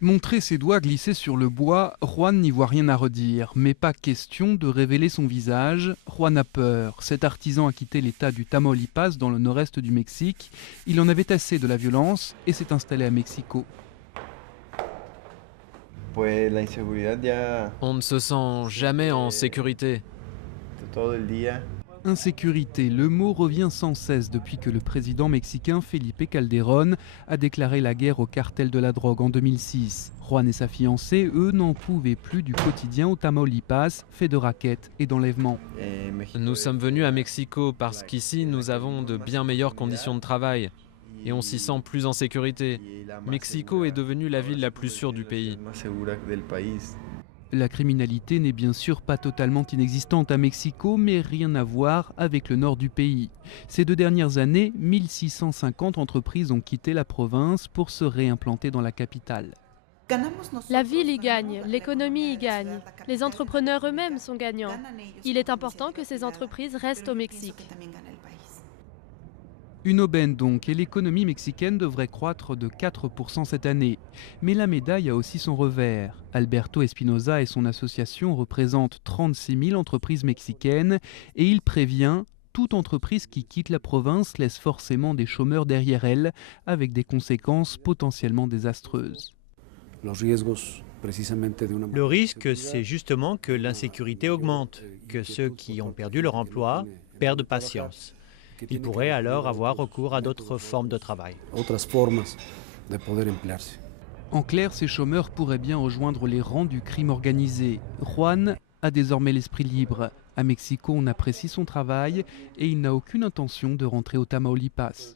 Montrer ses doigts glissés sur le bois, Juan n'y voit rien à redire. Mais pas question de révéler son visage. Juan a peur. Cet artisan a quitté l'état du Tamaulipas dans le nord-est du Mexique. Il en avait assez de la violence et s'est installé à Mexico. Pues la inseguridad ya On ne se sent jamais en sécurité. todo el día. Insécurité, le mot revient sans cesse depuis que le président mexicain Felipe Calderón a déclaré la guerre au cartel de la drogue en 2006. Juan et sa fiancée, eux, n'en pouvaient plus du quotidien au Tamaulipas, fait de raquettes et d'enlèvements. Nous sommes venus à Mexico parce qu'ici nous avons de bien meilleures conditions de travail et on s'y sent plus en sécurité. Mexico est devenue la ville la plus sûre du pays. La criminalité n'est bien sûr pas totalement inexistante à Mexico, mais rien à voir avec le nord du pays. Ces 2 dernières années, 1650 entreprises ont quitté la province pour se réimplanter dans la capitale. La ville y gagne, l'économie y gagne, les entrepreneurs eux-mêmes sont gagnants. Il est important que ces entreprises restent au Mexique. Une aubaine donc, et l'économie mexicaine devrait croître de 4% cette année. Mais la médaille a aussi son revers. Alberto Espinoza et son association représentent 36 000 entreprises mexicaines et il prévient: toute entreprise qui quitte la province laisse forcément des chômeurs derrière elle, avec des conséquences potentiellement désastreuses. Le risque, c'est justement que l'insécurité augmente, que ceux qui ont perdu leur emploi perdent patience. Ils pourraient alors avoir recours à d'autres formes de travail. En clair, ces chômeurs pourraient bien rejoindre les rangs du crime organisé. Juan a désormais l'esprit libre. À Mexico, on apprécie son travail et il n'a aucune intention de rentrer au Tamaulipas.